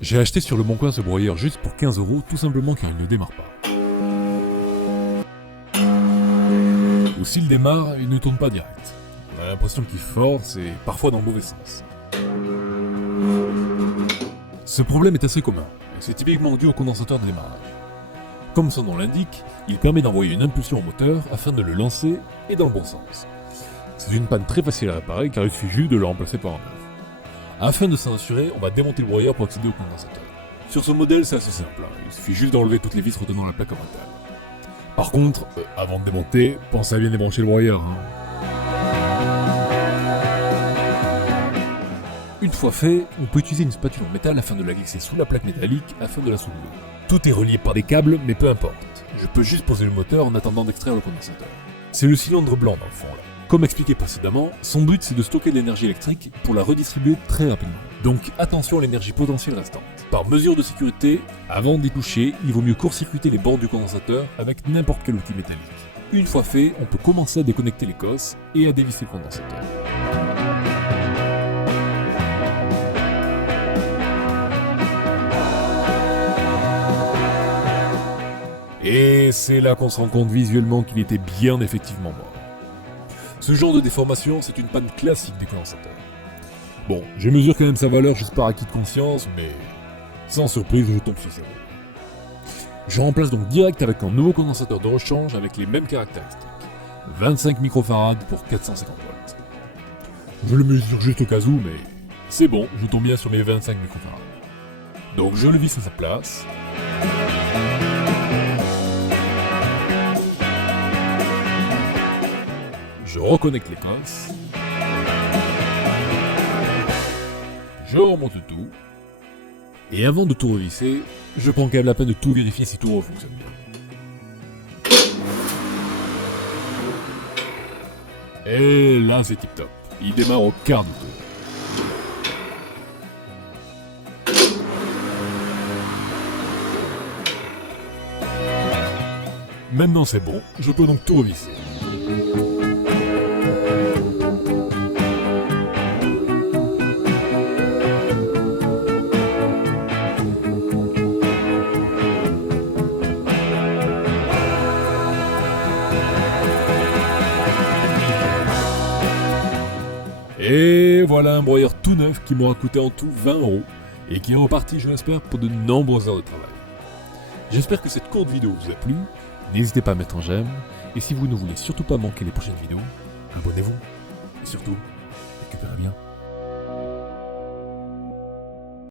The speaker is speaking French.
J'ai acheté sur le bon coin ce broyeur juste pour 15 € tout simplement car il ne démarre pas. Ou s'il démarre, il ne tourne pas direct. On a l'impression qu'il force et parfois dans le mauvais sens. Ce problème est assez commun, et c'est typiquement dû au condensateur de démarrage. Comme son nom l'indique, il permet d'envoyer une impulsion au moteur afin de le lancer et dans le bon sens. C'est une panne très facile à réparer car il suffit juste de le remplacer par un neuf. Afin de s'en assurer, on va démonter le broyeur pour accéder au condensateur. Sur ce modèle, c'est assez simple, il suffit juste d'enlever toutes les vis retenant la plaque en métal. Par contre, avant de démonter, pensez à bien débrancher le broyeur. Une fois fait, on peut utiliser une spatule en métal afin de la glisser sous la plaque métallique afin de la soulever. Tout est relié par des câbles, mais peu importe. Je peux juste poser le moteur en attendant d'extraire le condensateur. C'est le cylindre blanc dans le fond là. Comme expliqué précédemment, son but c'est de stocker de l'énergie électrique pour la redistribuer très rapidement. Donc attention à l'énergie potentielle restante. Par mesure de sécurité, avant d'y toucher, il vaut mieux court-circuiter les bords du condensateur avec n'importe quel outil métallique. Une fois fait, on peut commencer à déconnecter les cosses et à dévisser le condensateur. Et c'est là qu'on se rend compte visuellement qu'il était bien effectivement mort. Ce genre de déformation, c'est une panne classique des condensateurs. Bon, je mesure quand même sa valeur juste par acquis de conscience, mais sans surprise, je tombe sur sa roue. Je remplace donc direct avec un nouveau condensateur de rechange avec les mêmes caractéristiques. 25 microfarad pour 450 volts. Je le mesure juste au cas où, mais c'est bon, je tombe bien sur mes 25 microfarad. Donc je le visse à sa place. Je reconnecte les cosses. Je remonte tout. Et avant de tout revisser, je prends quand même la peine de tout vérifier si tout fonctionne bien. Et là c'est tip top. Il démarre au quart du tour. Maintenant c'est bon, je peux donc tout revisser. Et voilà un broyeur tout neuf qui m'aura coûté en tout 20 € et qui est reparti, je l'espère, pour de nombreuses heures de travail. J'espère que cette courte vidéo vous a plu, n'hésitez pas à mettre un j'aime, et si vous ne voulez surtout pas manquer les prochaines vidéos, abonnez-vous, et surtout, récupérez bien.